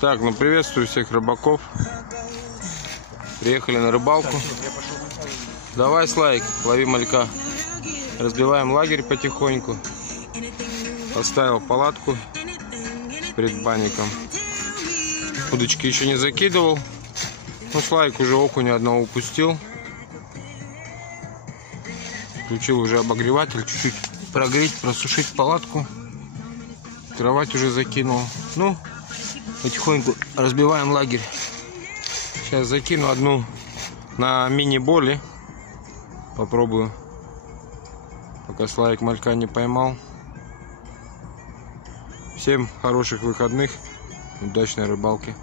Так, ну приветствую всех рыбаков. Приехали на рыбалку. Давай, Слайк, лови малька. Разбиваем лагерь потихоньку. Поставил палатку перед банником. Удочки еще не закидывал. Ну, Слайк уже окуня одного упустил. Включил уже обогреватель. Чуть-чуть прогреть, просушить палатку. Кровать уже закинул. Ну, потихоньку разбиваем лагерь. Сейчас закину одну на мини-боли. Попробую. Пока Слайк малька не поймал. Всем хороших выходных. Удачной рыбалки.